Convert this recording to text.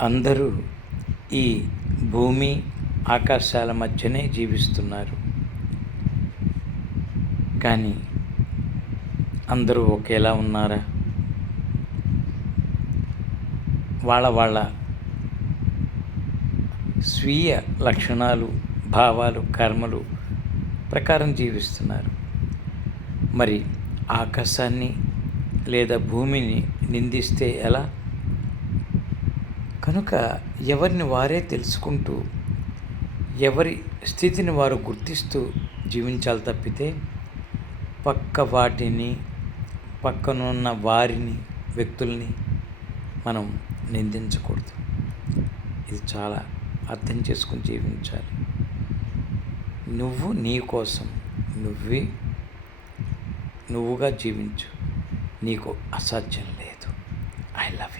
అందరూ ఈ భూమి ఆకాశాల మధ్యనే జీవిస్తున్నారు. కానీ అందరూ ఒకేలా ఉన్నారా? వాళ్ళ వాళ్ళ స్వీయ లక్షణాలు భావాలు కర్మలు ప్రకారం జీవిస్తున్నారు. మరి ఆకాశాన్ని లేదా భూమిని నిందిస్తే ఎలా? కనుక ఎవరిని వారే తెలుసుకుంటూ ఎవరి స్థితిని వారు గుర్తిస్తూ జీవించాలి తప్పితే పక్క వాటిని పక్కనున్న వారిని వ్యక్తుల్ని మనం నిందించకూడదు. ఇది చాలా అర్థం చేసుకుని జీవించాలి. నువ్వు నీ కోసం నువ్వే నువ్వుగా జీవించు. నీకు అసాధ్యం లేదు. I love you